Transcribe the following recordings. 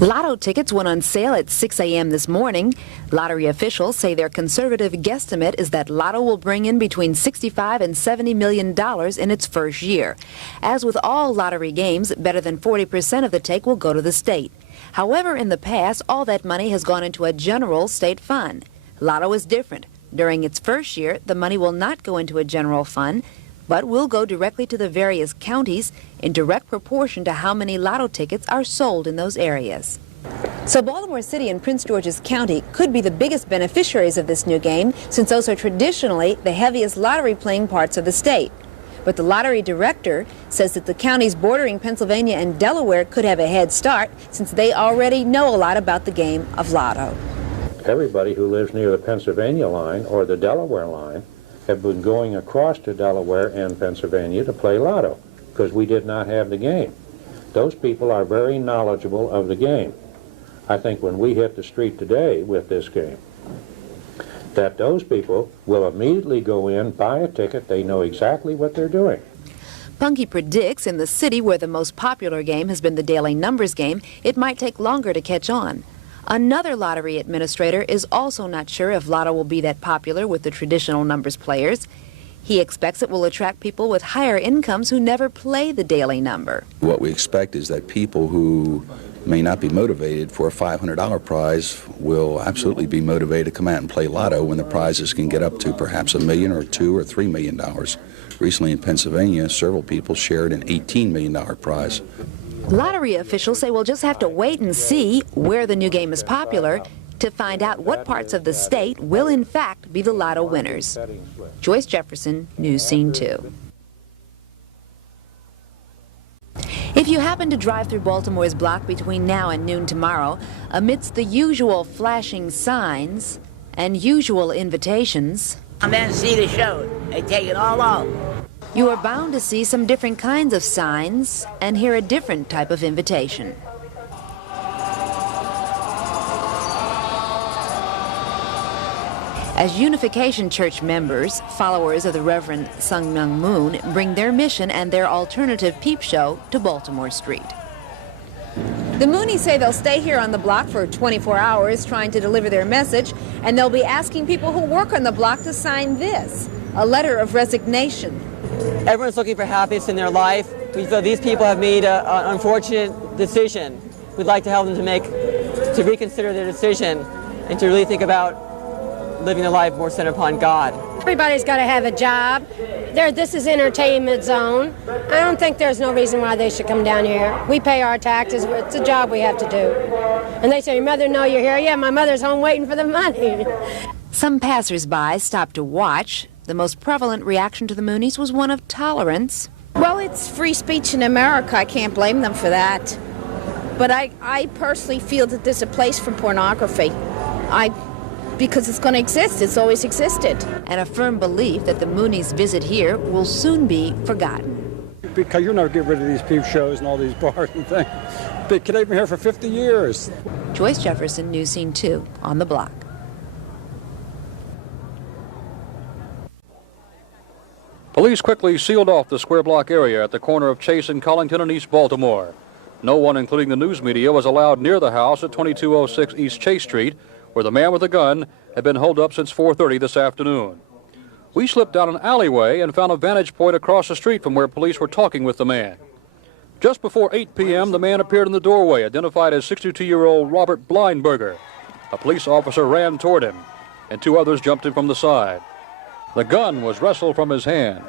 Lotto tickets went on sale at 6 a.m. this morning. Lottery officials say their conservative guesstimate is that Lotto will bring in between $65 and $70 million in its first year. As with all lottery games, better than 40% of the take will go to the state. However, in the past, all that money has gone into a general state fund. Lotto is different. During its first year, the money will not go into a general fund, but will go directly to the various counties in direct proportion to how many Lotto tickets are sold in those areas. So Baltimore City and Prince George's County could be the biggest beneficiaries of this new game, since those are traditionally the heaviest lottery-playing parts of the state. But the lottery director says that the counties bordering Pennsylvania and Delaware could have a head start, since they already know a lot about the game of Lotto. Everybody who lives near the Pennsylvania line or the Delaware line have been going across to Delaware and Pennsylvania to play Lotto, because we did not have the game. Those people are very knowledgeable of the game. I think when we hit the street today with this game, that those people will immediately go in, buy a ticket, they know exactly what they're doing. Punky predicts in the city where the most popular game has been the daily numbers game, it might take longer to catch on. Another lottery administrator is also not sure if Lotto will be that popular with the traditional numbers players. He expects it will attract people with higher incomes who never play the daily number. What we expect is that people who may not be motivated for a $500 prize will absolutely be motivated to come out and play Lotto when the prizes can get up to perhaps $1 million or $2 or $3 million. Recently in Pennsylvania, several people shared an $18 million prize. Lottery officials say we'll just have to wait and see where the new game is popular to find out what parts of the state will in fact be the Lotto winners. Joyce Jefferson, News Scene 2. If you happen to drive through Baltimore's block between now and noon tomorrow, amidst the usual flashing signs and usual invitations, come in and see the show. They take it all off. You are bound to see some different kinds of signs and hear a different type of invitation. As Unification Church members, followers of the Reverend Sun Myung Moon bring their mission and their alternative peep show to Baltimore Street. The Moonies say they'll stay here on the block for 24 hours trying to deliver their message, and they'll be asking people who work on the block to sign this, a letter of resignation. Everyone's looking for happiness in their life. We feel these people have made an unfortunate decision. We'd like to help them to reconsider their decision and to really think about living their life more centered upon God. Everybody's got to have a job. This is entertainment zone. I don't think there's no reason why they should come down here. We pay our taxes. It's a job we have to do. And they say, your mother know you're here? Yeah, my mother's home waiting for the money. Some passers-by stopped to watch. The most prevalent reaction to the Moonies was one of tolerance. Well, it's free speech in America. I can't blame them for that. But I personally feel that there's a place for pornography. Because it's going to exist. It's always existed. And a firm belief that the Moonies' visit here will soon be forgotten. Because you'll never get rid of these peep shows and all these bars and things. They've been here for 50 years. Joyce Jefferson, News Scene 2, on the block. Police quickly sealed off the square block area at the corner of Chase and Collington in East Baltimore. No one, including the news media, was allowed near the house at 2206 East Chase Street, where the man with the gun had been holed up since 4:30 this afternoon. We slipped down an alleyway and found a vantage point across the street from where police were talking with the man. Just before 8 p.m., the man appeared in the doorway, identified as 62-year-old Robert Blindberger. A police officer ran toward him, and two others jumped in from the side. The gun was wrestled from his hands.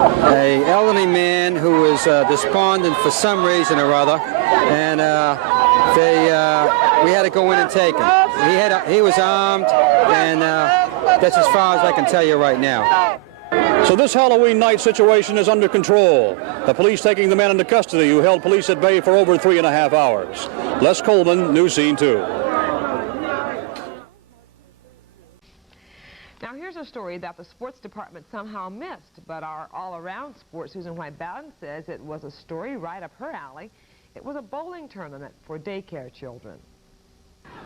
An elderly man who was despondent for some reason or other, and we had to go in and take him. He was armed, and that's as far as I can tell you right now. So this Halloween night situation is under control. The police taking the man into custody who held police at bay for over 3.5 hours. Les Coleman, News Scene 2. Now here's a story that the sports department somehow missed, but our all-around sport, Susan White Bowden, says it was a story right up her alley. It was a bowling tournament for daycare children.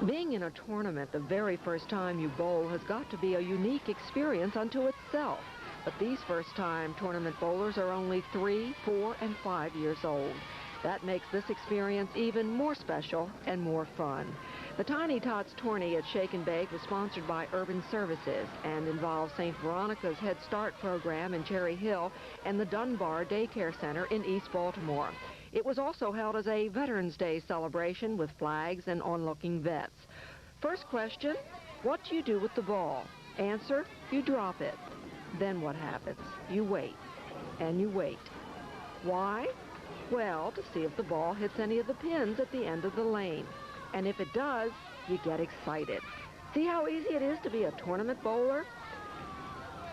Being in a tournament the very first time you bowl has got to be a unique experience unto itself. But these first-time tournament bowlers are only 3, 4, and 5 years old. That makes this experience even more special and more fun. The Tiny Tots Tourney at Shake and Bake was sponsored by Urban Services and involves St. Veronica's Head Start program in Cherry Hill and the Dunbar Daycare Center in East Baltimore. It was also held as a Veterans Day celebration with flags and onlooking vets. First question, what do you do with the ball? Answer, you drop it. Then what happens? You wait, and you wait. Why? Well, to see if the ball hits any of the pins at the end of the lane. And if it does, you get excited. See how easy it is to be a tournament bowler?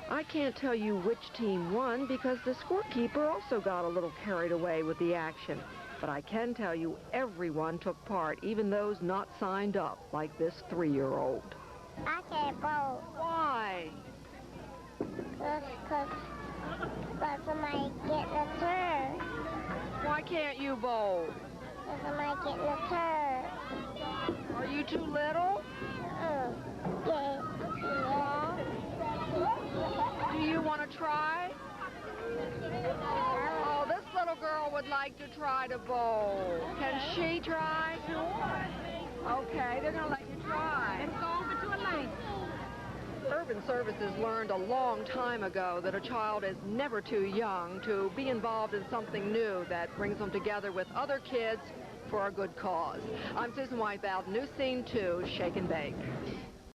I can't tell you which team won because the scorekeeper also got a little carried away with the action. But I can tell you everyone took part, even those not signed up, like this 3-year-old. I can't bowl. Why? Because somebody getting a turn. Why can't you bowl? Because somebody getting a turn. Are you too little? Yeah. Do you want to try? Oh, this little girl would like to try to bowl. Can she try? Okay, they're going to let you try. Let's go over to a lane. Urban Services learned a long time ago that a child is never too young to be involved in something new that brings them together with other kids for a good cause. I'm Susan Whitebald, News Scene 2, Shake and Bake.